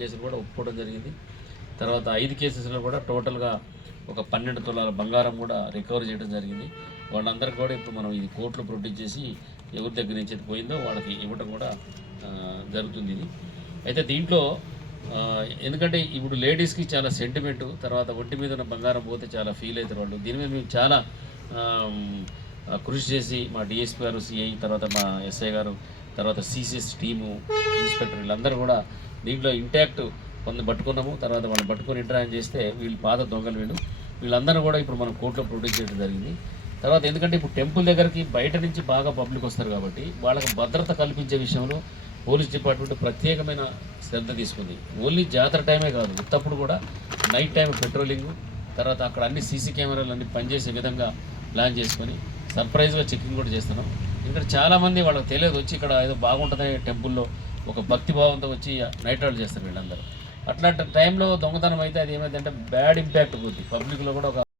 కేసులు కూడా ఒప్పుకోవడం జరిగింది. తర్వాత ఐదు కేసెస్లో కూడా టోటల్గా ఒక పన్నెండు తులాల బంగారం కూడా రికవర్ చేయడం జరిగింది. వాళ్ళందరికీ కూడా ఇప్పుడు మనం ఇది కోర్టులో ప్రొడ్యూస్ చేసి ఎవరి దగ్గర నుంచి పోయిందో వాళ్ళకి ఇవ్వడం కూడా జరుగుతుంది ఇది. అయితే దీంట్లో ఎందుకంటే ఇప్పుడు లేడీస్కి చాలా సెంటిమెంట్ తర్వాత ఒంటి మీద ఉన్న బంగారం పోతే చాలా ఫీల్ అవుతారు వాళ్ళు. దీని మీద మేము చాలా కృషి చేసి మా డిఎస్పీ గారు సిఐ తర్వాత మా ఎస్ఐ గారు తర్వాత సిసిఎస్ టీము ఇన్స్పెక్టర్ వీళ్ళందరూ కూడా దీంట్లో ఇంటాక్ట్ కొంత పట్టుకున్నాము తర్వాత వాళ్ళు పట్టుకొని ఇంటరాక్ట్ చేస్తే వీళ్ళు పాత దొంగలు వీళ్ళు. వీళ్ళందరూ కూడా ఇప్పుడు మనం కోర్టులో ప్రొడ్యూస్ చేయడం జరిగింది. తర్వాత ఎందుకంటే ఇప్పుడు టెంపుల్ దగ్గరికి బయట నుంచి బాగా పబ్లిక్ వస్తారు కాబట్టి వాళ్ళకి భద్రత కల్పించే విషయంలో పోలీస్ డిపార్ట్మెంట్ ప్రత్యేకమైన శ్రద్ధ తీసుకుంది. ఓన్లీ జాతర టైమే కాదు ఉత్తప్పుడు కూడా నైట్ టైం పెట్రోలింగ్ తర్వాత అక్కడ అన్ని సీసీ కెమెరాలు అన్ని పనిచేసే విధంగా ప్లాన్ చేసుకొని సర్ప్రైజ్గా చెకింగ్ కూడా చేస్తున్నాం. ఇక్కడ చాలామంది వాళ్ళకి తెలియదు వచ్చి ఇక్కడ ఏదో బాగుంటుంది టెంపుల్లో ఒక భక్తి భావంతో వచ్చి నైట్ రాళ్ళు చేస్తారు వీళ్ళందరూ. అట్లాంటి టైంలో దొంగతనం అయితే అది ఏమైందంటే బ్యాడ్ ఇంపాక్ట్ పోద్ది. పబ్లిక్లో కూడా ఒక